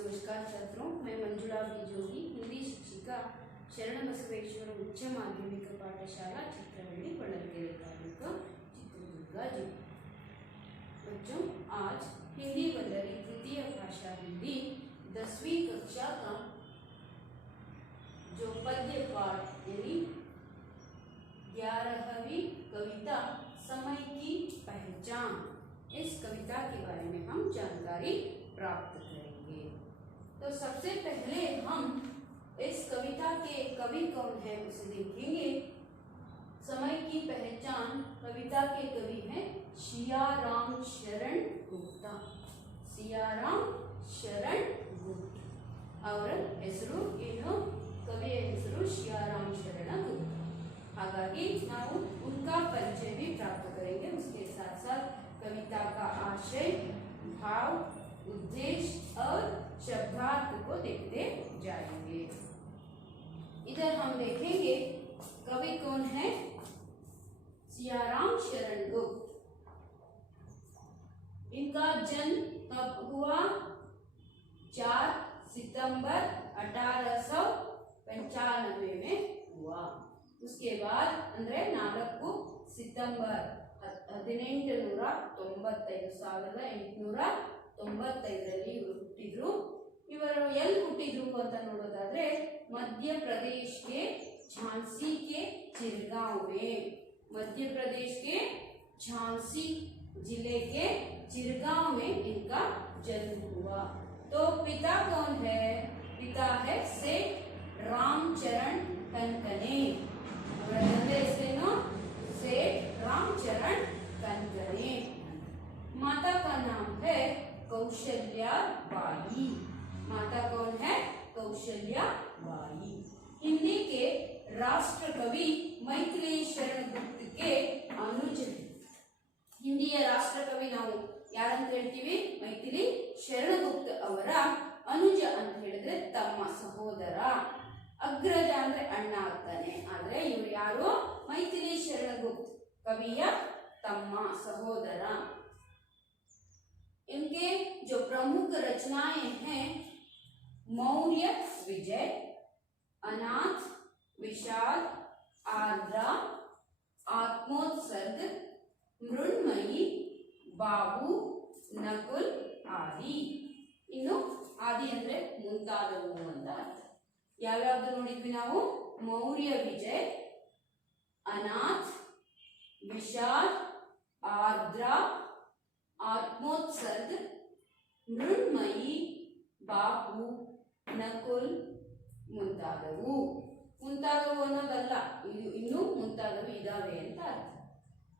नमस्कार छात्रों, मैं मंजुला बीजोगी, हिंदी शिक्षिका, शरण बसवेश्वर उच्च माध्यमिक पाठशाला चित्रहಳ್ಳಿ ಹೊಳಲ್ಕೆರೆ तालुका चित्रदुर्ग जिला। बच्चों, आज हिंदी वल्लरी तृतीय भाषा हिंदी 10वीं कक्षा का जो पद्य पाठ यानी 11वीं कविता समय की पहचान, इस कविता के बारे में हम जानकारी प्राप्त करेंगे। तो सबसे पहले हम इस कविता के कवि कौन है उसे देखेंगे। समय की पहचान कविता के कवि हैं सियाराम शरण गुप्ता। सियाराम शरण गुप्त और ಹೆಸರು ಏನು, कविಯ ಹೆಸರು सियाराम शरण गुप्ता। हालांकि ನಾವು उनका परिचय भी प्राप्त करेंगे। उसके साथ साथ कविता का आशय, भाव, उद्देश्य और शब्दार्थ को देखते जाएंगे। इधर हम देखेंगे कवि कौन है, सियाराम शरण गुप्त। इनका जन्म कब हुआ? 4 सितंबर 1895 में हुआ। उसके बाद ಅಂದ್ರೆ 4 ಸಿತಂಬರ್ 1895 ಇವರು ಹುಟ್ಟಿದ್ರು। ಇವರು ಎಲ್ಲಿ ಹುಟ್ಟಿದ್ರು ಅಂತ ನೋಡೋದಾದ್ರೆ मध्य प्रदेश के झांसी के चिरगांव में, मध्य प्रदेश के झांसी जिले के चिरगांव में इनका जन्म हुआ। तो पिता कौन है? पिता है सेठ रामचरण कनकने। सेठ रामचरण कनकने। माता का नाम है कौशल्या बाई। माता कौन है? कौशल्या बाई। हिंदी के राष्ट्र कवि मैथिली शरण गुप्त के अनुज। हिंदिಯ ರಾಷ್ಟ್ರ ಕವಿ ನಾವು ಯಾರಂತ ಹೇಳ್ತೀವಿ? ಮೈಥಿಲಿ ಶರಣಗುಪ್ತ ಅವರ ಅನುಜ ಅಂತ ಹೇಳಿದ್ರೆ ತಮ್ಮ, ಸಹೋದರ. ಅಗ್ರಜ ಅಂದ್ರೆ ಅಣ್ಣ ಆಗ್ತಾನೆ, ಆದ್ರೆ ಇವರು ಯಾರು? ಮೈಥಿಲಿ ಶರಣಗುಪ್ತ कविಯ तಮ್ಮ, सहोदर। इनके जो प्रमुख रचनाएं हैं मौर्य विजय, अनाथ, विषाद, आर्द्रा, आत्मोत्सर्ग, मृण्मयी, बाबू, नकुल आदि। इನ್ನು ಆದಿ ಅಂದ್ರೆ ಮುಂತಾದವು ಅಂತ ಅರ್ಥ। ಯಾವ್ಯಾವ್ದು ನೋಡಿದ್ವಿ ನಾವು? ಮೌರ್ಯ ವಿಜಯ್, अनाथ, विषाद, आर्द्रा, आत्मोत्सर्ग, मृण्मयी, बाबू, नकुल ಮುಂತಾದವು। ಮುಂತಾದವು ಅನ್ನೋದಲ್ಲ, ಇನ್ನು ಮುಂತಾದವು ಇದಾವೆ ಅಂತ ಅರ್ಥ।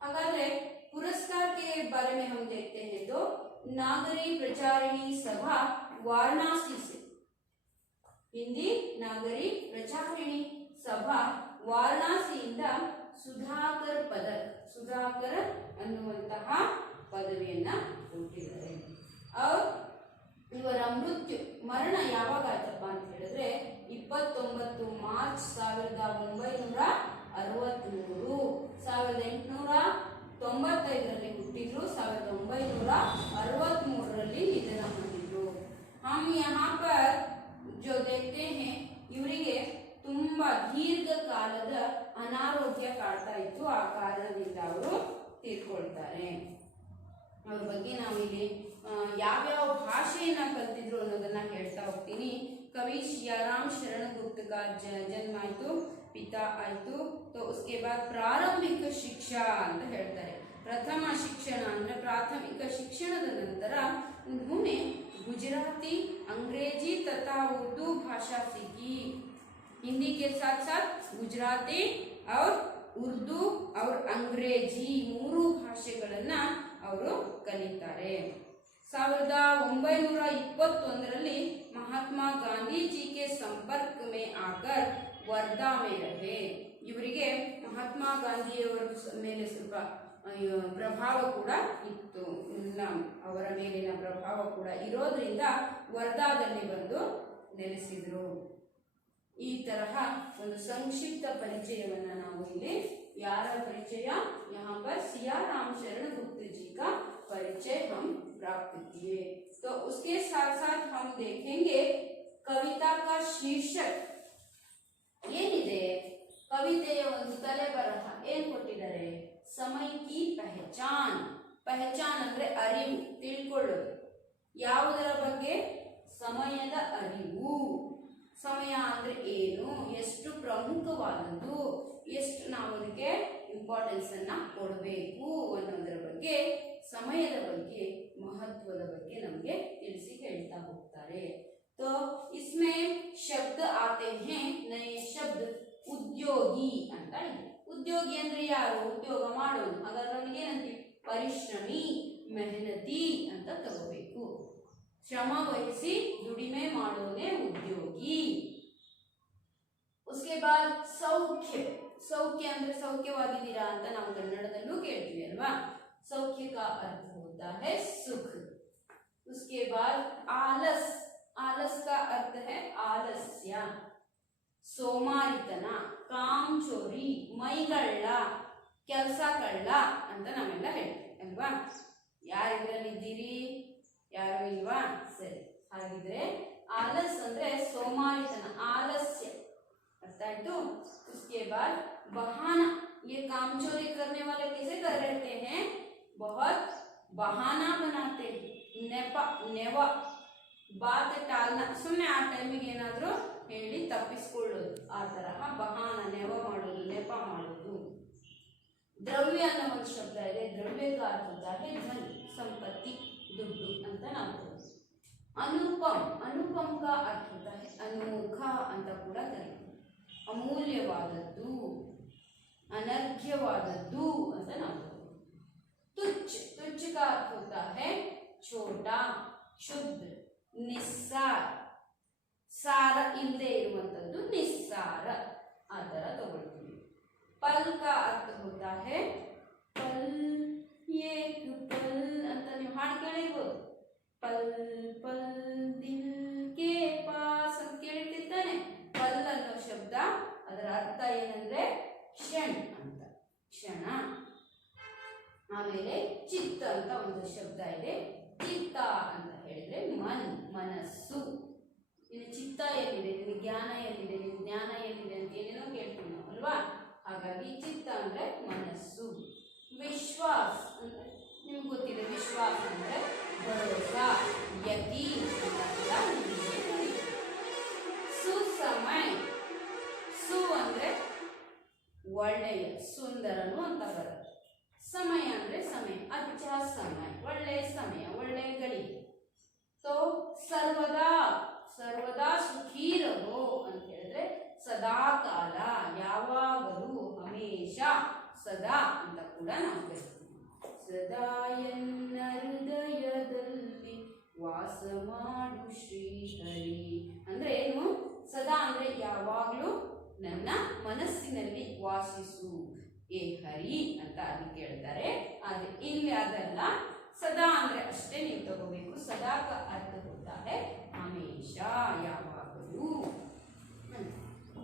ಹಾಗಾದ್ರೆ पुरस्कार के बारे में हम देखते हैं तो नागरी प्रचारिणी सभा वाराणसी से, हिंदी नागरी प्रचारिणी सभा ವಾರಣಾಸಿಯಿಂದ ಸುಧಾಕರ್ ಪದಕ್, ಸುಧಾಕರ್ ಅನ್ನುವಂತಹ ಪದವಿಯನ್ನ ಕೊಟ್ಟಿದ್ದಾರೆ। ಇವರ ಮರಣ ಯಾವಾಗ ಆಯ್ತಪ್ಪ ಅಂತ ಹೇಳಿದ್ರೆ 29 ಮಾರ್ಚ್ 1963। 1895 ಹುಟ್ಟಿದ್ರು, 1963 ನಿಧನ ಹೊಂದಿದ್ರು। हम यहाँ पर जो देखते हैं ಇವರಿಗೆ ತುಂಬಾ ದೀರ್ಘಕಾಲದ ಅನಾರೋಗ್ಯ ಕಾಡ್ತಾ ಇತ್ತು, ಆ ಕಾರಣದಿಂದ ಅವರು ತೀರ್ಕೊಳ್ತಾರೆ। ಅವ್ರ ಬಗ್ಗೆ ನಾವಿಲ್ಲಿ ಯಾವ್ಯಾವ ಭಾಷೆಯನ್ನ ಕಲ್ತಿದ್ರು ಅನ್ನೋದನ್ನ ಹೇಳ್ತಾ ಹೋಗ್ತೀನಿ। कवि सियाराम शरण गुप्त का जन्म आयತು, पिता आयತು, तो उसके बाद ಪ್ರಾರಂಭಿಕ ಶಿಕ್ಷಾ ಅಂತ ಹೇಳ್ತಾರೆ। ಪ್ರಥಮ ಶಿಕ್ಷಣ ಅಂದ್ರೆ ಪ್ರಾಥಮಿಕ ಶಿಕ್ಷಣದ ನಂತರ उन्होंने गुजराती, अंग्रेजी तथा उर्दू भाषा सीखी। हिंदी के साथ साथ गुजराती और उर्दू और अंग्रेजी 3 ಭಾಷೆಗಳನ್ನ ಅವರು ಕಲಿತಾರೆ। 1921 महात्मा गांधी जी के संपर्क में आकर वर्धा में रहे। ಇವರಿಗೆ ಮಹಾತ್ಮ ಗಾಂಧಿಯವರ ಮೇಲೆ ಸ್ವಲ್ಪ ಪ್ರಭಾವ ಕೂಡ ಇತ್ತು, ಅವರ ಮೇಲಿನ ಪ್ರಭಾವ ಕೂಡ ಇರೋದ್ರಿಂದ ವರ್ಧಾದಲ್ಲಿ ಬಂದು ನೆಲೆಸಿದ್ರು। ಈ ತರಹ ಒಂದು ಸಂಕ್ಷಿಪ್ತ ಪರಿಚಯವನ್ನ ನಾವು ಇಲ್ಲಿ, ಯಾರ ಪರಿಚಯ? यहाँ पर सियाराम शरण गुप्त जी का परिचय हम प्राप्त किए। तो उसके साथ साथ हम देखेंगे कविता का शीर्षक ಏನಿದೆ, ಕವಿತೆಯ ಒಂದು ತಲೆ ಬರಹ ಏನ್ ಕೊಟ್ಟಿದ್ದಾರೆ, ಸಮಯ ಕಿ ಪಹಚಾನ್. ಪಹಚಾನ್ ಅಂದ್ರೆ ಅರಿವು, ತಿಳ್ಕೊಳ್ಳೋದು. ಯಾವುದರ ಬಗ್ಗೆ, ಸಮಯದ ಅರಿವು. ಸಮಯ ಅಂದ್ರೆ ಏನು, ಎಷ್ಟು ಪ್ರಮುಖವಾದದ್ದು, ಎಷ್ಟು ನಾವು ಅದಕ್ಕೆ ಇಂಪಾರ್ಟೆನ್ಸ್ ಅನ್ನ ಕೊಡಬೇಕು ಅನ್ನೋದರ ಬಗ್ಗೆ, ಸಮಯದ ಬಗ್ಗೆ, ಮಹತ್ವದ ಬಗ್ಗೆ ನಮಗೆ ತಿಳಿಸಿ ಹೇಳ್ತಾ ಹೋಗ್ತಾರೆ. तो इसमें शब्द आते हैं, नए शब्द ಉದ್ಯೋಗಿ ಅಂತ ಇದೆ. ಉದ್ಯೋಗಿ ಅಂದ್ರೆ ಯಾರು, ಉದ್ಯೋಗ ಮಾಡೋದು. ಹಾಗಾದ್ರೆ ಅವನಿಗೆ ಏನಂತೀವಿ, ಪರಿಶ್ರಮಿ, ಮೆಹನತಿ ಅಂತ ತಗೋಬೇಕು. ಶ್ರಮ ವಹಿಸಿ ದುಡಿಮೆ ಮಾಡೋನೇ ಉದ್ಯೋಗಿ. उसके बाद ಸೌಖ್ಯ. ಸೌಖ್ಯ ಅಂದ್ರೆ ಸೌಖ್ಯವಾಗಿದ್ದೀರಾ ಅಂತ ನಾವು ಕನ್ನಡದಲ್ಲೂ ಕೇಳ್ತೀವಿ ಅಲ್ವಾ. सौख्य का अर्थ होता है सुख. उसके बाद आलस. आलस का अर्थ है आलस्य, ಸೋಮಾರಿತನ, ಕಾಮಚೋರಿ, ಮೈಗಳ್ಳ, ಕೆಲಸ ಕಳ್ಳ ಅಂತ ನಾವೆಲ್ಲ ಹೇಳ್ತೀವಿ ಅಲ್ವಾ. ಯಾರು ಇದರಲ್ಲಿದ್ದೀರಿ, ಯಾರು ಇಲ್ವಾ? ಸರಿ, ಹಾಗಿದ್ರೆ ಆಲಸ್ ಅಂದ್ರೆ ಸೋಮಾರಿತನ, ಆಲಸ್ಯ, अर्थ आयतु. उसके बाद बहाना. ये कामचोरी करने वाले कैसे कर रहते हैं, बहुत बहाना बनाते हैं. नेपा, नेवा, बात टालना, ಸುಮ್ಮನೆ ಆ ಟೈಮಿಗೆ ಏನಾದರೂ ಹೇಳಿ ತಪ್ಪಿಸಿಕೊಳ್ಳೋದು, ಆ ತರಹ ಬಹಾನ, ನೆವ ಮಾಡೋದು, ನೆಪ ಮಾಡೋದು. ದ್ರವ್ಯ ಅನ್ನೋ ಒಂದು ಶಬ್ದ ಇದೆ. ದ್ರವ್ಯ का अर्थ होता है धन, संपत्ति, ದುಡ್ಡು ಅಂತ ನಾವು ಹೇಳ್ತೀವಿ. ಅನುಪಮ್. ಅನುಪಮ್ का अर्थ होता है ಅನೋಖ ಅಂತ ಕೂಡ ಕರೀತೀವಿ. ಅಮೂಲ್ಯವಾದದ್ದು, ಅನರ್ಘ್ಯವಾದದ್ದು ಅಂತ ನಾವು. ತುಚ್ಛ. ತುಚ್ಛ का अर्थ होता है छोटा, शुद्ध, निस्सार. ಸಾರ ಇಲ್ಲದೆ ಇರುವಂತದ್ದು ನಿಸ್ಸಾರ, ಆ ತರ ತಗೊಳ್ತೀವಿ. ಪಲ್ का अर्थ होता है ಪಲ್, ಏಕ್ ಪಲ್ ಅಂತ ನೀವು ಹಾಡು ಕೇಳಿರ್ಬೋದು. ಪಲ್ ಪಲ್ ದಿಲ್ ಕೆ ಪಾಸ್ ಅಂತ ಕೇಳಿರ್ತಾನೆ. ಪಲ್ ಅನ್ನೋ ಶಬ್ದ ಅದರ ಅರ್ಥ ಏನಂದ್ರೆ ಕ್ಷಣ ಅಂತ, ಕ್ಷಣ. ಆಮೇಲೆ ಚಿತ್ತ ಅಂತ ಒಂದು ಶಬ್ದ ಇದೆ. ಚಿತ್ತ ಅಂತ ಹೇಳಿದ್ರೆ ಮನ್, ಮನಸ್ಸು. ಇನ್ನು ಚಿತ್ತ ಎಲ್ಲಿದೆ, ನಿನ್ನ ಜ್ಞಾನ ಎಲ್ಲಿದೆ, ನಿನ್ನ ಜ್ಞಾನ ಎಲ್ಲಿದೆ ಅಂತ ಏನೇನೋ ಕೇಳ್ತೀವಿ ನಾವು ಅಲ್ವಾ. ಹಾಗಾಗಿ ಚಿತ್ತ ಅಂದ್ರೆ ಮನಸ್ಸು. ವಿಶ್ವಾಸ ಅಂದ್ರೆ ನಿಮ್ಗೆ ಗೊತ್ತಿದೆ, ವಿಶ್ವಾಸ ಅಂದ್ರೆ ಭರೋಸ, ಯತಿ ಅಂತ. ಸುಸಮಯ. ಸು ಅಂದ್ರೆ ಒಳ್ಳೆಯ, ಸುಂದರನು ಅಂತ ಬರುತ್ತೆ. ಸಮಯ ಅಂದ್ರೆ ಸಮಯ, ಅಚ್ಚಾ ಸಮಯ, ಒಳ್ಳೆಯ ಸಮಯ, ಒಳ್ಳೆಯ ಗಳಿಗೆ. तो सर्वदा, सर्वदा सुखी रहो ಅಂತ ಹೇಳಿದ್ರೆ ಸದಾ ಕಾಲ, ಯಾವಾಗಲೂ, ಹಮೇಶ, ಸದಾ ಅಂತ ಕೂಡ ನಾವು ಹೇಳ್ತೀವಿ. ಸದಾ ಎನ್ನ ಹೃದಯದಲ್ಲಿ ವಾಸ ಮಾಡು ಶ್ರೀಹರಿ ಅಂದ್ರೆ ಏನು, ಸದಾ ಅಂದ್ರೆ ಯಾವಾಗಲೂ ನನ್ನ ಮನಸ್ಸಿನಲ್ಲಿ ವಾಸಿಸು ಏ ಹರಿ ಅಂತ ಅದಕ್ಕೆ ಹೇಳ್ತಾರೆ. ಆದ್ರೆ ಇಲ್ಲಿ ಅದಲ್ಲ, ಸದಾ ಅಂದ್ರೆ ಅಷ್ಟೇ ನೀವು ತಗೋಬೇಕು. ಸದಾ का अर्थ होता है ಹಮೇಶಾ, ಯಾವಾಗಲೂ.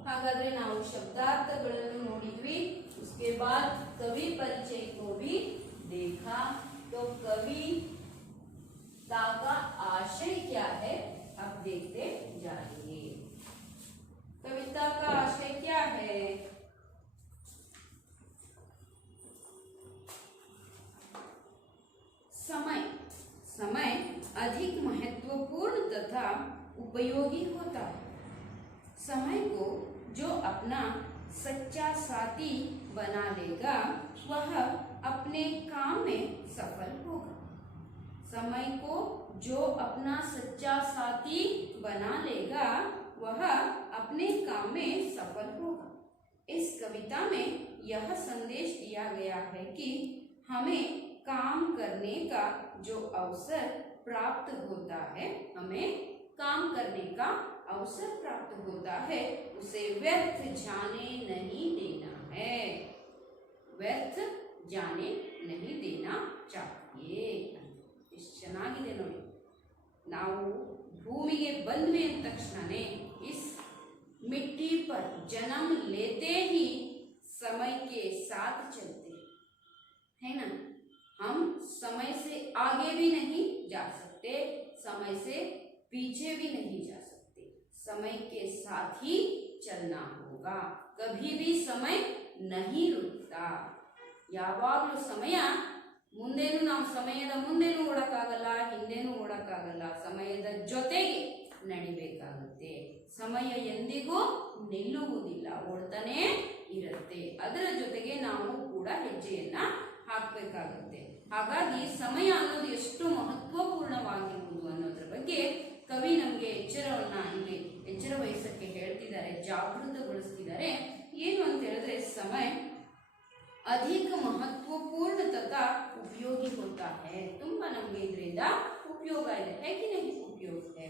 ಹಾಗಾದ್ರೆ ನಾವು ಶಬ್ದಾರ್ಥಗಳನ್ನು ನೋಡಿದ್ವಿ. उसके बाद कवि परिचय को भी देखा. तो कविता का आशय क्या है अब देखते जाएंगे. कविता का आशय क्या है, समय. समय अधिक महत्वपूर्ण तथा उपयोगी होता है. समय को जो अपना सच्चा साथी बना लेगा वह अपने काम में सफल होगा. समय को जो अपना सच्चा साथी बना लेगा वह अपने काम में सफल होगा. इस कविता में यह संदेश दिया गया है कि हमें काम करने का जो अवसर प्राप्त होता है, हमें काम करने का अवसर प्राप्त होता है, उसे व्यर्थ जाने नहीं देना है. व्यर्थ जाने नहीं देना चाहिए. ಎಷ್ಟು ಚೆನ್ನಾಗಿದೆ ನೋಡಿ. ನಾವು ಭೂಮಿಗೆ ಬಂದ್ವಿ ಅಂದ ತಕ್ಷಣನೇ इस मिट्टी पर जन्म लेते ही समय के साथ चलते हैं, है ना. हम समय से आगे भी नहीं जा सकते, समय से पीछे भी नहीं जा सकते, समय के साथ ही चलना होगा। कभी भी समय नहीं रुकता। ಯಾವಾಗಲೂ ಸಮಯ ಮುಂದೇನು ನಾವು ಸಮಯದ ಮುಂದೇನು ಓಡಕ್ಕಾಗಲ್ಲ, ಹಿಂದೇನು ಓಡಕ್ಕಾಗಲ್ಲ, ಸಮಯದ ಜೊತೆಗೆ ನಡಿಬೇಕಾಗುತ್ತೆ. ಸಮಯ ಎಂದಿಗೂ ನಿಲ್ಲುವುದಿಲ್ಲ, ಓಡ್ತಾನೆ ಇರುತ್ತೆ. ಅದರ ಜೊತೆಗೆ ನಾವು ಕೂಡ ಹೆಜ್ಜೆಯನ್ನ ಹಾಕಬೇಕಾಗುತ್ತೆ. ಹಾಗಾಗಿ ಸಮಯ ಅನ್ನೋದು ಎಷ್ಟು ಮಹತ್ವಪೂರ್ಣವಾಗಿರುವುದು ಅನ್ನೋದ್ರ ಬಗ್ಗೆ ಕವಿ ನಮಗೆ ಇಲ್ಲಿ ಎಚ್ಚರ ವಹಿಸಕ್ಕೆ ಹೇಳ್ತಿದ್ದಾರೆ, ಜಾಗೃತಗೊಳಿಸ್ತಿದ್ದಾರೆ. ಏನು ಅಂತ ಹೇಳಿದ್ರೆ, समय अधिक महत्वपूर्ण तथा उपयोगी होता है। ತುಂಬಾ ನಮಗೆ ಇದರಿಂದ उपयोग है कि नहीं? उपयोग है।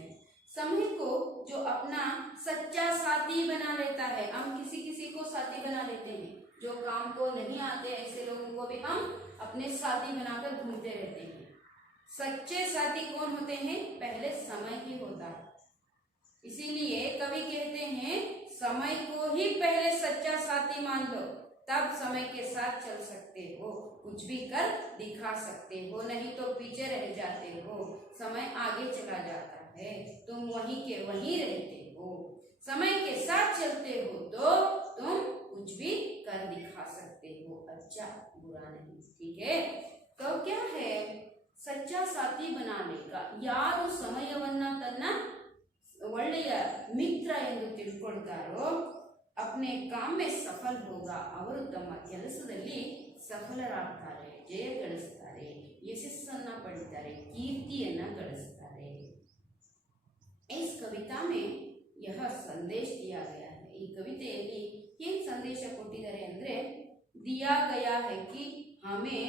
समय को जो अपना सच्चा साथी बना लेता है, हम किसी किसी को साथी बना लेते हैं, जो काम को नहीं आते ऐसे लोगों को भी हम अपने साथी बनाकर घूमते रहते हैं। सच्चे साथी कौन होते हैं? पहले समय ही होता है। इसीलिए कवि कहते हैं, समय को ही पहले सच्चा साथी मान लो, तब समय के साथ चल सकते हो, कुछ भी कर दिखा सकते हो, नहीं तो पीछे रह जाते हो। समय आगे चला जाता है, तुम वहीं के वहीं रहते हो। समय के साथ चलते हो तो तुम कुछ भी कर दिखा सकते हो, अच्छा बुरा नहीं। ठीक है, तो क्या है? सच्चा साथी बनानेगा, ಯಾರು ಸಮಯವನ್ನ ತನ್ನ ಒಳ್ಳೆಯ ಮಿತ್ರ ಎಂದು ತಿಳ್ಕೊಳ್ತಾರೋ अपने काम में सफल होगा, ಅವರು ತಮ್ಮ ಕೆಲಸದಲ್ಲಿ ಸಫಲರಾಗ್ತಾರೆ, ಜಯ ಗಳಿಸ್ತಾರೆ, ಯಶಸ್ಸನ್ನ ಪಡಿತಾರೆ, ಕೀರ್ತಿಯನ್ನ ಗಳಿಸ್ತಾರೆ। इस कविता में यह संदेश दिया गया है। ಈ ಕವಿತೆಯಲ್ಲಿ ಏನು ಸಂದೇಶ ಕೊಟ್ಟಿದ್ದಾರೆ ಅಂದ್ರೆ, दिया गया है कि हमें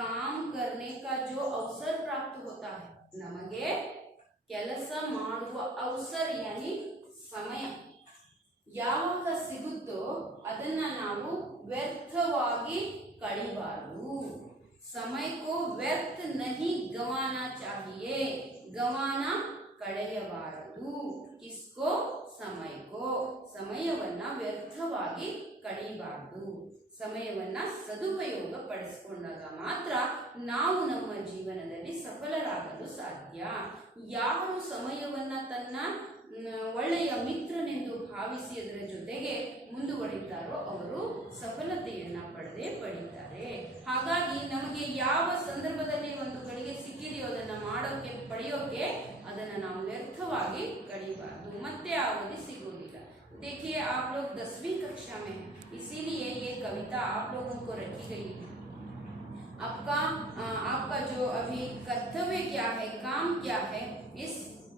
काम करने का जो अवसर प्राप्त होता है, ನಮಗೆ ಕೆಲಸ ಮಾಡುವ ಅವಸರ ಯಾನಿ ಸಮಯ ಯಾವಾಗ ಸಿಗುತ್ತೋ ಅದನ್ನ ನಾವು ವ್ಯರ್ಥವಾಗಿ ಕಳಿಬಾರದು। समय को व्यर्थ नहीं गंवाना चाहिए, गंवाना ಕಳೆಯಬಾರದು। किसको? समय को, ಸಮಯವನ್ನ ವ್ಯರ್ಥವಾಗಿ ಕಳಿಬಾರದು। ಸಮಯವನ್ನ ಸದುಪಯೋಗ ಪಡಿಸಿಕೊಂಡಾಗ ಮಾತ್ರ ನಾವು ನಮ್ಮ ಜೀವನದಲ್ಲಿ ಸಫಲರಾಗಲು ಸಾಧ್ಯ। ಯಾರು ಸಮಯವನ್ನ ತನ್ನ ಒಳ್ಳೆಯ ಮಿತ್ರನೆಂದು ಭಾವಿಸಿ ಅದರ ಜೊತೆಗೆ ಮುಂದುವರಿತಾರೋ ಅವರು ಸಫಲತೆಯನ್ನ ಪಡಿತಾರೆ। ಹಾಗಾಗಿ ನಮಗೆ ಯಾವ ಸಂದರ್ಭದಲ್ಲಿ ಒಂದು ಗಳಿಗೆ ಸಿಕ್ಕಿದೆಯೋ ಅದನ್ನ ಮಾಡೋಕೆ ಪಡೆಯೋಕೆ ಅದನ್ನ ನಾವು ವ್ಯರ್ಥವಾಗಿ ಕಳಿಬಾರದು, ಮತ್ತೆ ಆ ಅವಧಿ ಸಿಗೋದಿಲ್ಲ। देखिए आप लोग 10वीं कक्षा में हैं, इसीलिए ये कविता आप लोगों को रखी गई है। आपका जो अभी कर्तव्य क्या है, काम क्या है, इस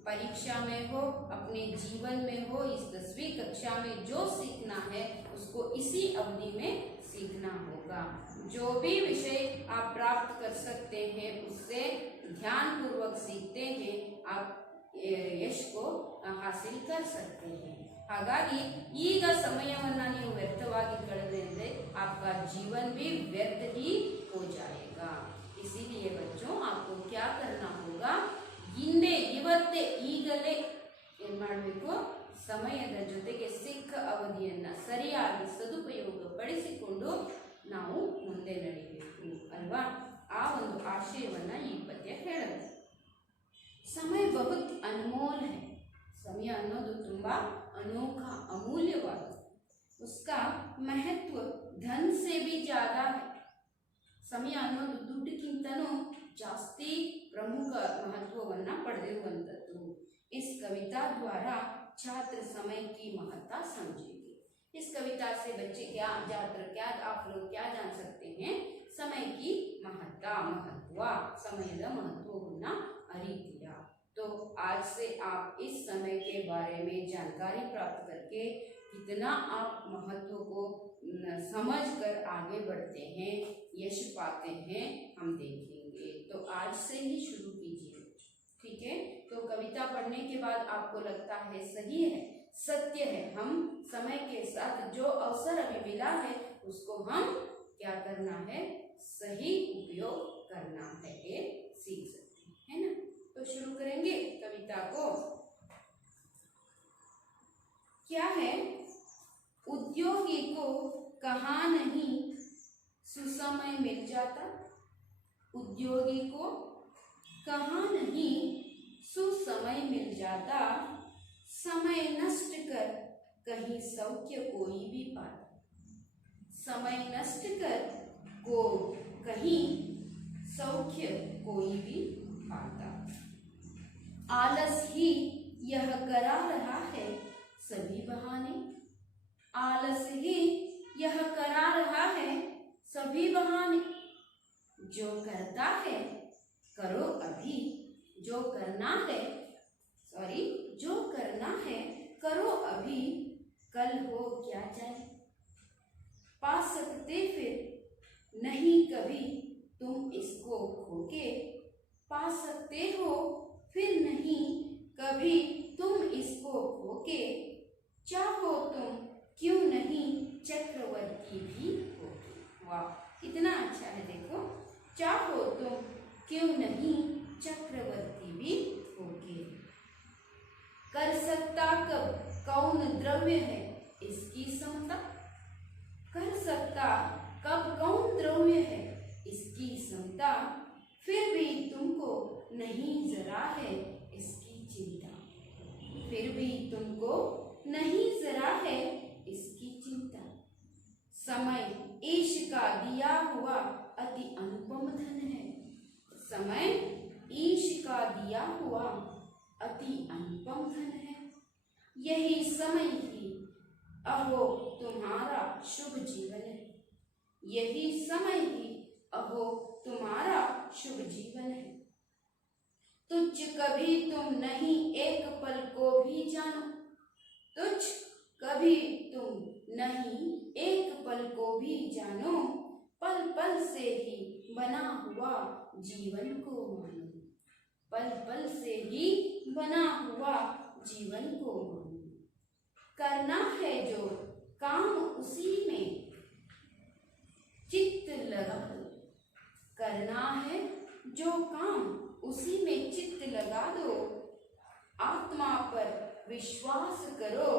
परीक्षा में हो, अपने जीवन में हो, इस 10वीं कक्षा में जो सीखना है उसको इसी अवधि में सीखना होगा। जो भी विषय आप प्राप्त कर सकते हैं उससे ध्यान पूर्वक सीखते हैं, आप यश को हासिल कर सकते हैं। ಹಾಗಾಗಿ ಈಗ ಸಮಯವನ್ನ ನೀವು ವ್ಯರ್ಥವಾಗಿ ಕಳೆದ್ರೆ आपका जीवन भी व्यर्थ ही हो जाएगा। इसीलिए बच्चों आपको क्या करना होगा, ಹಿಂದೆ ಇವತ್ತೇ ಈಗಲೇ ಏನು ಮಾಡಬೇಕು, ಸಮಯದ ಜೊತೆಗೆ ಸಿಕ್ಕ ಅವಧಿಯನ್ನ ಸರಿಯಾಗಿ ಸದುಪಯೋಗ ಪಡಿಸಿಕೊಂಡು ನಾವು ಮುಂದೆ ನಡಿಬೇಕು ಅಲ್ವಾ? ಆ ಒಂದು ಆಶಯವನ್ನ ಈ ಪದ್ಯ ಹೇಳುತ್ತೆ। समय बहुत अनमोल है, समय ಅನ್ನೋದು ತುಂಬಾ अनोखा अमूल्यवाद, उसका महत्व धन से भी ज्यादा है। ಸಮಯ ಅನ್ನೋದು ದುಡ್ಡಿಗಿಂತನೂ ಜಾಸ್ತಿ ಪ್ರಮುಖ ಮಹತ್ವವನ್ನ ಪಡೆದಿರುವಂತದ್ದು। इस कविता द्वारा छात्र समय की महत्ता समझेंगे। इस कविता से बच्चे आप लोग क्या जान सकते हैं, समय की महत्ता, समयದ महत्वವನ್ನ ಅರಿತೀರಾ। तो आज से आप इस समय के बारे में जानकारी प्राप्त करके कितना आप महत्व को समझ कर आगे बढ़ते हैं, यश पाते हैं, हम देखेंगे। तो आज से ही शुरू कीजिए, ठीक है? तो कविता पढ़ने के बाद आपको लगता है सही है, सत्य है, हम समय के साथ जो अवसर अभी मिला है उसको हम क्या करना है, सही उपयोग करना है, ये सीख सकते हैं, है ना? तो शुरू करेंगे कविता को। क्या है, उद्योगी को कहाँ नहीं सुसमय मिल जाता, उद्योगी को कहाँ नहीं सुसमय मिल जाता, समय नष्ट कर कहीं सौख्य कोई भी पाता। समय नष्ट कर को कहीं सौख्य कोई भी पाता। आलस ही यह करा रहा है सभी बहाने, आलस ही यह करा रहा है सभी बहाने। जो करता है करो अभी, जो करना है जो करना है करो अभी, कल हो क्या जाए। पा सकते फिर नहीं कभी तुम इसको खोके, पा सकते हो फिर नहीं कभी तुम इसको खोके। चाहो तुम क्यों नहीं चक्रवर्ती भी होगे। वाह, कितना अच्छा है। देखो, चाहो तुम क्यों नहीं चक्रवर्ती भी होगे। कर सकता कब कौन द्रव्य है इसकी समता, कर सकता कब कौन द्रव्य है इसकी समता। फिर भी तुमको नहीं जरा है इसकी चिंता, फिर भी तुमको नहीं जरा है इसकी चिंता। समय ईश का दिया हुआ अति अनुपम धन है, समय ईश का दिया हुआ अति अनुपम धन है। यही समय ही अहो तुम्हारा शुभ जीवन है, यही समय ही अहो तुम्हारा शुभ जीवन है। तुझ कभी तुम नहीं एक पल को भी जानो, तुझ कभी तुम नहीं एक पल को भी जानो। पल पल से ही बना हुआ जीवन को मानो, पल पल से ही बना हुआ जीवन को मानो। करना है जो काम उसी में चित्त लगा दो, करना है जो काम उसी में चित्त लगा दो। आत्मा पर विश्वास करो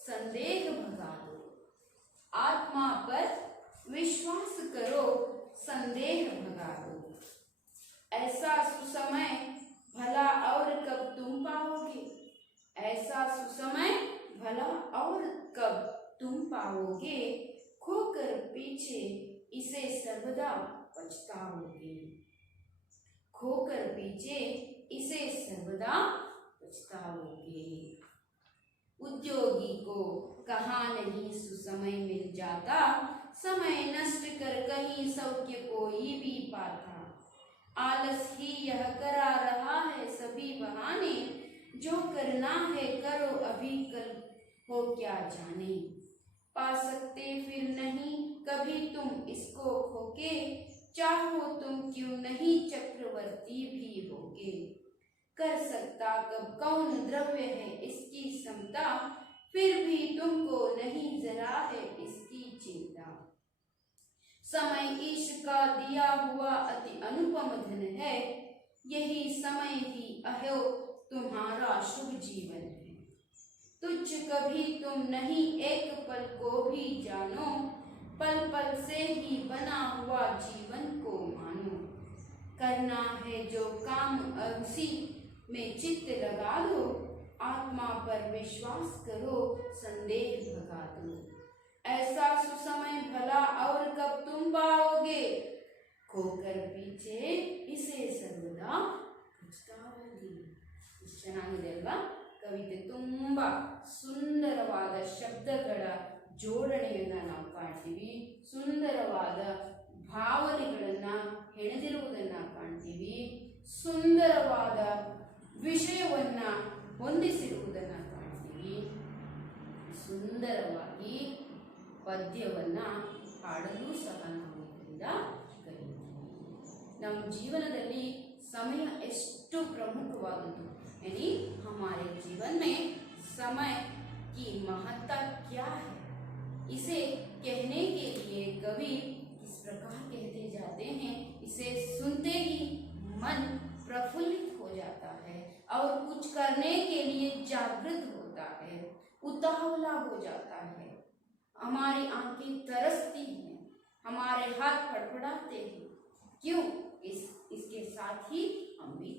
संदेह भगा दो, आत्मा पर विश्वास करो संदेह भगा दो। ऐसा सुसमय भला और कब तुम पाओगे, ऐसा सुसमय भला और कब तुम पाओगे। खोकर पीछे इसे सर्वदा पछताओगे, खोकर पीछे इसे सर्वदा पछताओगे। उद्योगी को कहाँ नहीं सुसमय मिल जाता, समय नष्ट कर कहीं सौख्य कोई भी पाता। आलस ही यह करा रहा है सभी बहाने, जो करना है करो अभी कल हो क्या जाने। पा सकते फिर नहीं कभी तुम इसको खोके, चाहो तुम क्यों नहीं चक्रवर्ती भी होगे। कर सकता कब कौन द्रव्य है इसकी समता, फिर भी तुमको नहीं जरा है इसकी चिंता। समय ईश का दिया हुआ अति अनुपम धन है, यही समय ही अहो तुम्हारा शुभ जीवन है। तुझ कभी तुम नहीं एक पल को भी जानो, पल पल से ही बना हुआ जीवन को मानो। करना है जो काम उसी में चित्त लगा दो, आत्मा पर विश्वास करो संदेह भगा दो। ऐसा सुसमय भला और कब तुम पाओगे, खोकर पीछे इसे सर्वदा पछताओगे। ಇಷ್ಟು ಚೆನ್ನಾಗಿದೆ ಅಲ್ವಾ ಕವಿತೆ. ತುಂಬ ಸುಂದರವಾದ ಶಬ್ದಗಳ ಜೋಡಣೆಯನ್ನು ನಾವು ಕಾಣ್ತೀವಿ, ಸುಂದರವಾದ ಭಾವನೆಗಳನ್ನು ಹೆಣೆದಿರುವುದನ್ನು ಕಾಣ್ತೀವಿ, ಸುಂದರವಾದ ವಿಷಯವನ್ನು ಹೊಂದಿಸಿರುವುದನ್ನು ಕಾಣ್ತೀವಿ. ಸುಂದರವಾಗಿ ಪದ್ಯವನ್ನು ಹಾಡಲು ಸಹ ನಾವು ಇದರಿಂದ ಕಲಿತೀವಿ. ನಮ್ಮ ಜೀವನದಲ್ಲಿ समय ಎಷ್ಟು ಪ್ರಮುಖವಾದದ್ದು, यानी हमारे जीवन में समय की महत्ता क्या है, इसे कहने के लिए कवि इस प्रकार कहते जाते हैं। इसे सुनते ही मन प्रफुल्लित हो जाता है और कुछ करने के लिए जागृत होता है, उतावला हो जाता है, हमारी आंखें तरसती हैं, हमारे हाथ फड़फड़ाते हैं। क्यों? इसके साथ ही हम भी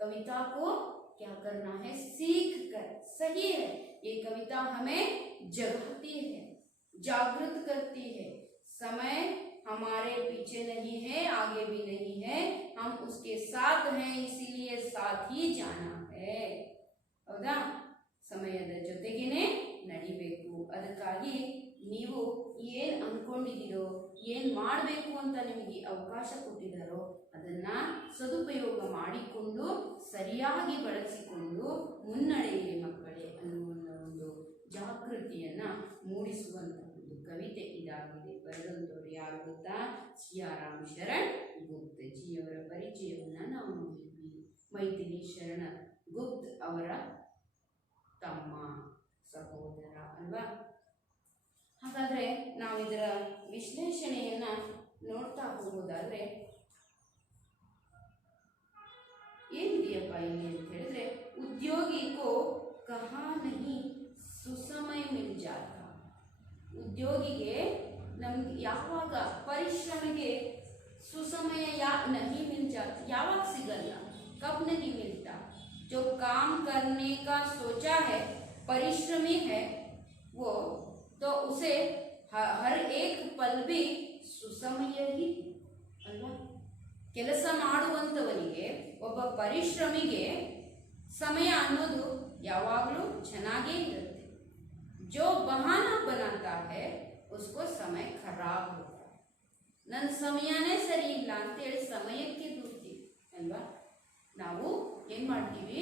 कविता को क्या करना है, सीख कर। सही है, ये कविता हमें जगाती है, जागृत करती है। समय हमारे पीछे नहीं है, आगे भी नहीं है, हम उसके साथ हैं, इसीलिए साथ ही जाना है। ಹೌದಾ? ಸಮಯದ ಜೊತೆಗೇನೆ ನಡಿಬೇಕು. ಅದಕ್ಕಾಗಿ ನೀವು ಏನ್ ಅನ್ಕೊಂಡಿದ್ದೀರೋ, ಏನ್ ಮಾಡಬೇಕು ಅಂತ ನಿಮಗೆ ಅವಕಾಶ ಕೊಟ್ಟಿದ್ದಾರೋ ಅದನ್ನ ಸದುಪಯೋಗ ಮಾಡಿಕೊಂಡು ಸರಿಯಾಗಿ ಬಳಸಿಕೊಂಡು ಮುನ್ನಡೆಯಿರಿ ಮಕ್ಕಳೇ ಅನ್ನುವ ಒಂದು ಜಾಗೃತಿಯನ್ನ ಮೂಡಿಸುವಂತ ಒಂದು ಕವಿತೆ ಇದಾಗಿದೆ. ಬರೆದಂತವರು ಯಾರು ಗೊತ್ತಾ? ಸಿಯಾರಾಮ್ ಶರಣ್ ಗುಪ್ತಜಿಯವರ ಪರಿಚಯವನ್ನ ನಾವು ನೋಡಿದ್ವಿ. ಮೈಥಿಲಿ ಶರಣ ಗುಪ್ತ್ ಅವರ ತಮ್ಮ, ಸಹೋದರ ಅಲ್ವಾ? ಹಾಗಾದ್ರೆ ನಾವು ಇದರ ವಿಶ್ಲೇಷಣೆಯನ್ನ ನೋಡ್ತಾ ಹೋಗೋದಾದ್ರೆ ಏನಿದೆಯಪ್ಪ ಇಲ್ಲಿ ಅಂತ ಹೇಳಿದ್ರೆ, ಉದ್ಯೋಗಿ ಕೋ ಕಹಾ ನಹಿ ಸುಸಮಯ ಮಿಲ್ ಜಾತ. ಉದ್ಯೋಗಿಗೆ ನಮ್ಗೆ ಯಾವಾಗ ಪರಿಶ್ರಮಿಗೆ ಸುಸಮಯ ನಹಿ ಮಿಲ್ ಜಾತ, ಯಾವಾಗ ಸಿಗಲ್ಲ, ಕಬ್ ನಹಿ ಮಿಲ್ತಾ. जो काम करने का सोचा है, परिश्रमी है वो, तो उसे हर एक पल भी ಸುಸಮಯ ಅಲ್ವಾ? ಕೆಲಸ ಮಾಡುವಂತವನಿಗೆ, ಒಬ್ಬ ಪರಿಶ್ರಮಿಗೆ ಸಮಯ ಅನ್ನೋದು ಯಾವಾಗಲೂ ಚೆನ್ನಾಗೇ ಇರುತ್ತೆ. जो बहाना बनाता है उसको समय खराब होता है. ನನ್ನ ಸಮಯನೇ ಸರಿ ಇಲ್ಲ ಅಂತೇಳಿ ಸಮಯಕ್ಕೆ ದೂಡ್ತೀವಿ ಅಲ್ವಾ? ನಾವು ಏನ್ ಮಾಡ್ತೀವಿ,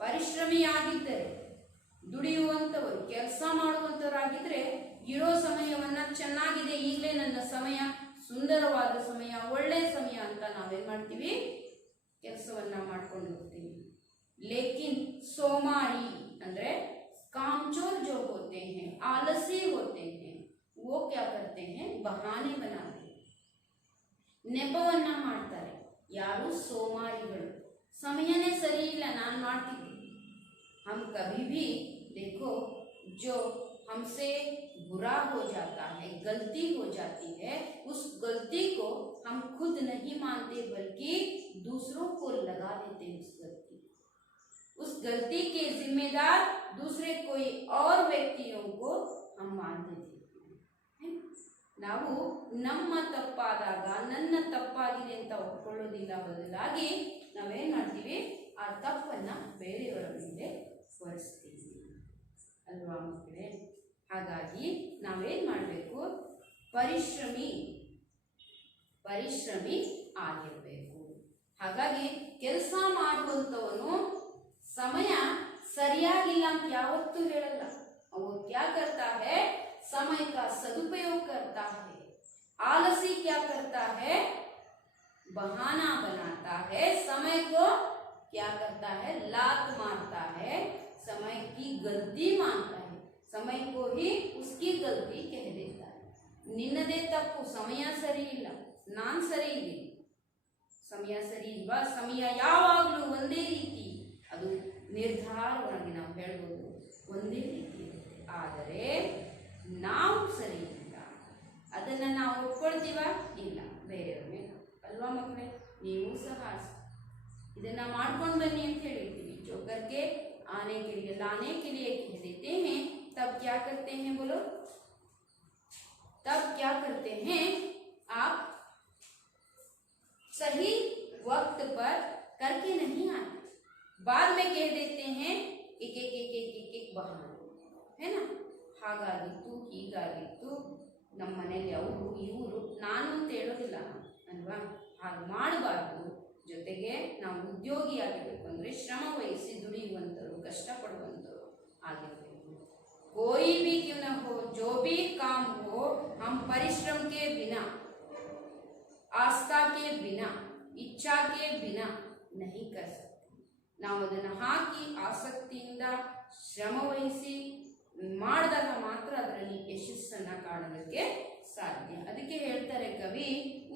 ಪರಿಶ್ರಮಿಯಾಗಿದ್ದರೆ, ದುಡಿಯುವಂಥವರು, ಕೆಲಸ ಮಾಡುವಂಥವರಾಗಿದ್ರೆ ಇರೋ ಸಮಯವನ್ನ ಚೆನ್ನಾಗಿದೆ, ಈಗಲೇ ನನ್ನ ಸಮಯ ಸುಂದರವಾದ ಸಮಯ, ಒಳ್ಳೆ ಸಮಯ ಅಂತ ನಾವೇನ್ ಮಾಡ್ತೀವಿ, ಕೆಲಸವನ್ನ ಮಾಡ್ಕೊಂಡು ಹೋಗ್ತೀವಿ. ಲೇಕಿನ್ ಸೋಮಾರಿ ಅಂದ್ರೆ कामचोर जो होते हैं, आलसी होते हैं, वो क्या करते हैं, बहाने बनाते हैं, ನೆಪವನ್ನ ಮಾಡ್ತಾರೆ. ಯಾರು? ಸೋಮಾರಿಗಳು. ಸಮಯನೇ ಸರಿ ಇಲ್ಲ, ನಾನು ಮಾಡ್ತೀನಿ. हम कभी भी देखो, जो हमसे बुरा हो जाता है, गलती हो जाती है, उस गलती को हम खुद नहीं मानते बल्कि दूसरों को लगा देते हैं. उस गलती के जिम्मेदार दूसरे कोई और व्यक्तियों को हम मान देते हैं. ನಾವು ನಮ್ಮ ತಪ್ಪಾದಾಗ ನನ್ನ ತಪ್ಪಾಗಿದೆ ಅಂತ ಒಪ್ಕೊಳ್ಳೋದಿಲ್ಲ, ಬದಲಾಗಿ ನಾವೇನ್ ಮಾಡ್ತೀವಿ, ಆ ತಪ್ಪನ್ನ ಬೇರೆಯವರ ಮೇಲೆ ಹೊರಿಸ್ತೀವಿ ಅಲ್ವಾ ಮಕ್ಕಳೇ? ಹಾಗಾಗಿ ನಾವೇನ್ ಮಾಡಬೇಕು, ಪರಿಶ್ರಮಿ ಆಗಿರಬೇಕು. ಹಾಗಾಗಿ ಕೆಲಸ ಮಾಡುವಂತವನು ಸಮಯ ಸರಿಯಾಗಿಲ್ಲ ಅಂತ ಯಾವತ್ತೂ ಹೇಳಲ್ಲ. वो क्या करता है, समय का सदुपयोग करता है. आलसी क्या करता है, बहाना बनाता है, समय को क्या करता है, लात मारता है, समय की गलती मानता है, समय को ही उसकी गलती कह देता है. ನಿನ್ನದೇ ತಪ್ಪು, ಸಮಯ ಸರಿ ಇಲ್ಲ, ನಾನ್ ಸರಿ ಇಲ್ಲ, ಸಮಯ ಸರಿ ಇಲ್ವಾ, ಸಮಯ ಯಾವಾಗಲೂ ಒಂದೇ ರೀತಿ, ಅದು ನಿರ್ಧಾರವಾಗಿ ನಾವು ಹೇಳ್ಬೋದು, ಒಂದೇ ರೀತಿ ಇರುತ್ತೆ. ಆದರೆ ನಾವು ಸರಿ ಇಲ್ಲ, ಅದನ್ನು ನಾವು ಒಪ್ಕೊಳ್ತೀವ? ಇಲ್ಲ, ಬೇರೆಯವ್ರ ಮೇಲೆ ಅಲ್ವಾ ಮಕ್ಕಳೇ? ನೀವು ಸಹ ಇದನ್ನ ಮಾಡ್ಕೊಂಡು ಬನ್ನಿ ಅಂತ ಹೇಳಿರ್ತೀವಿ. जो करके आने के लिए, लाने के लिए कह देते हैं, तब क्या करते हैं बोलो? तब क्या करते हैं आप? सही वक्त पर करके नहीं आते, बाद में कह देते हैं एक बहाना, है ना? ಹಾಗಾಗಿತ್ತು, ಹೀಗಾಗಿತ್ತು, ನಮ್ಮ ಮನೇಲಿ ಅವರು ಇವರು, ನಾನು ಅಂತ ಹೇಳೋದಿಲ್ಲ ಅಲ್ವಾ? ಹಾಗೆ ಮಾಡಬಾರ್ದು. ಜೊತೆಗೆ ನಾವು ಉದ್ಯೋಗಿ ಆಗಿರಬೇಕು ಅಂದರೆ ಶ್ರಮ ವಹಿಸಿ ದುಡಿಯುವಂಥವ್ರು, ಕಷ್ಟಪಡುವಂಥವ್ರು ಆಗಿರಬೇಕು. कोई भी क्यों न हो, जो भी काम हो, हम परिश्रम के बिना, आस्था के बिना, इच्छा के बिना नहीं कर सकते. ನಾವು ಅದನ್ನು ಹಾಕಿ ಆಸಕ್ತಿಯಿಂದ ಶ್ರಮ ವಹಿಸಿ ಮಾಡಿದಾಗ ಮಾತ್ರ ಅದರಲ್ಲಿ ಯಶಸ್ಸನ್ನ ಕಾಣೋದಕ್ಕೆ ಸಾಧ್ಯ. ಅದಕ್ಕೆ ಹೇಳ್ತಾರೆ ಕವಿ,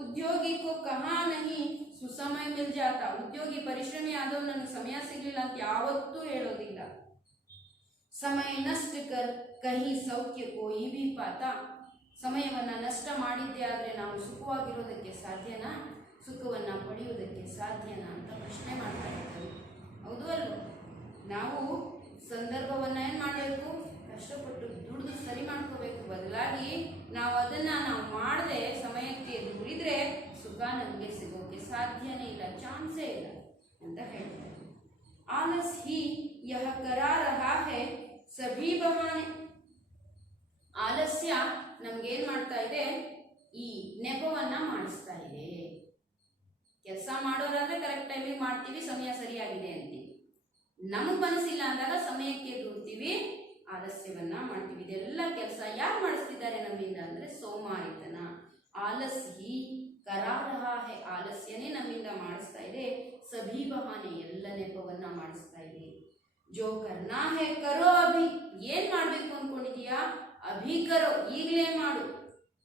ಉದ್ಯೋಗಿ ಕೋ ಕಹಾ ನಹಿ ಸುಸಮಯ ಮಿಲ್ ಜಾತ. ಉದ್ಯೋಗಿ ಪರಿಶ್ರಮಿ ಆದವ್ ನನಗೆ ಸಮಯ ಸಿಗಲಿಲ್ಲ ಅಂತ ಯಾವತ್ತೂ ಹೇಳೋದಿಲ್ಲ. ಸಮಯ ನಷ್ಟ ಕರ್ ಕಹಿ ಸೌಖ್ಯ ಕೋಯಿ ಭಿ ಪಾತ. ಸಮಯವನ್ನ ನಷ್ಟ ಮಾಡಿದ್ದೆ ಆದರೆ ನಾವು ಸುಖವಾಗಿರೋದಕ್ಕೆ ಸಾಧ್ಯನಾ, ಸುಖವನ್ನ ಪಡೆಯುವುದಕ್ಕೆ ಸಾಧ್ಯನಾ ಅಂತ ಪ್ರಶ್ನೆ ಮಾಡ್ತಾರೆ. ಕಷ್ಟಪಟ್ಟು ದುಡಿದು ಸರಿ ಮಾಡ್ಕೋಬೇಕು. ಬದಲಾಗಿ ನಾವು ಅದನ್ನ ಮಾಡದೆ ಸಮಯಕ್ಕೆ ದುಡಿದ್ರೆ ಸುಖ ನಮಗೆ ಸಿಗೋಕೆ ಸಾಧ್ಯನೇ ಇಲ್ಲ, ಚಾನ್ಸೇ ಇಲ್ಲ ಅಂತ ಹೇಳ್ತಾರೆ. ಆಲಸ್ ಹಿ ಯಹ ಕರಾ ರಹಾ ಹೈ ಸಭಿ ಬಹಾನೆ. ಆಲಸ್ಯ ನಮ್ಗೇನ್ ಮಾಡ್ತಾ ಇದೆ, ಈ ನೆಪವನ್ನ ಮಾಡಿಸ್ತಾ ಇದೆ. ಕೆಲಸ ಮಾಡೋರಾದ್ರೆ ಕರೆಕ್ಟ್ ಟೈಮಿಗೆ ಮಾಡ್ತೀವಿ, ಸಮಯ ಸರಿಯಾಗಿದೆ ಅಂತೀವಿ. ನಮಗ್ ಮನಸ್ಸಿಲ್ಲ ಅಂದಾಗ ಸಮಯಕ್ಕೆ ದುಡ್ತೀವಿ, ಆಲಸ್ಯವನ್ನ ಮಾಡ್ತೀವಿ. ಇದೆಲ್ಲ ಕೆಲಸ ಯಾರು ಮಾಡಿಸ್ತಿದ್ದಾರೆ ನಮ್ಮಿಂದ ಅಂದ್ರೆ ಸೋಮಾರಿತನ. ಆಲಸ್ ಹಿ ಕರಾ ರಹಾ ಹೈ, ಆಲಸ್ಯನೇ ನಮ್ಮಿಂದ ಮಾಡಿಸ್ತಾ ಇದೆ. ಸಭಿ ಬಹಾನೆ, ಎಲ್ಲ ನೆಪವನ್ನ ಮಾಡಿಸ್ತಾ ಇದೆ. ಜೋ ಕರ್ನಾ ಹೈ ಕರೋ ಅಭಿ, ಏನ್ ಮಾಡ್ಬೇಕು ಅನ್ಕೊಂಡಿದೀಯಾ ಅಭಿ ಕರೋ, ಈಗಲೇ ಮಾಡು.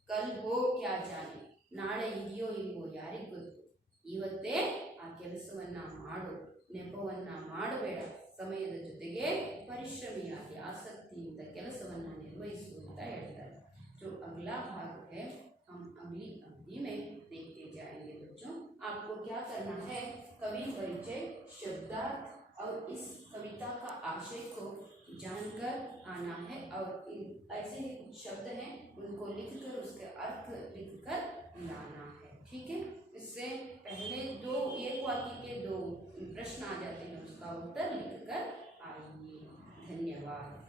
ಕಲ್ ಹೋ ಕ್ಯಾ ಜಾನೆ, ನಾಳೆ ಇದೆಯೋ ಇಲ್ವೋ ಯಾರಿಗ್ ಗೊತ್ತು. ಇವತ್ತೇ ಆ ಕೆಲಸವನ್ನ ಮಾಡು, ನೆಪವನ್ನ ಮಾಡಬೇಡ. ಸಮಯದ ಜೊತೆಗೆ ಪರಿಶ್ರಮಿಯಾಗಿ ಆಸಕ್ತಿಯಿಂದ ಕೆಲಸವನ್ನ ನಿರ್ವಹಿಸು ಅಂತ ಹೇಳ್ತಾರೆ. जो अगला भाग है हम अगली अवधि में देखते जाएंगे बच्चों। आपको क्या करना है, कवि परिचय, शब्दार्थ और इस कविता का आशय को जानकर आना है। और ऐसे ही कुछ शब्द हैं उनको लिखकर उसके अर्थ लिखकर लाना है, ठीक है। इससे पहले एक वाक्य के 2 प्रश्न आ जाते हैं, उसका उत्तर लिखकर आइए। धन्यवाद।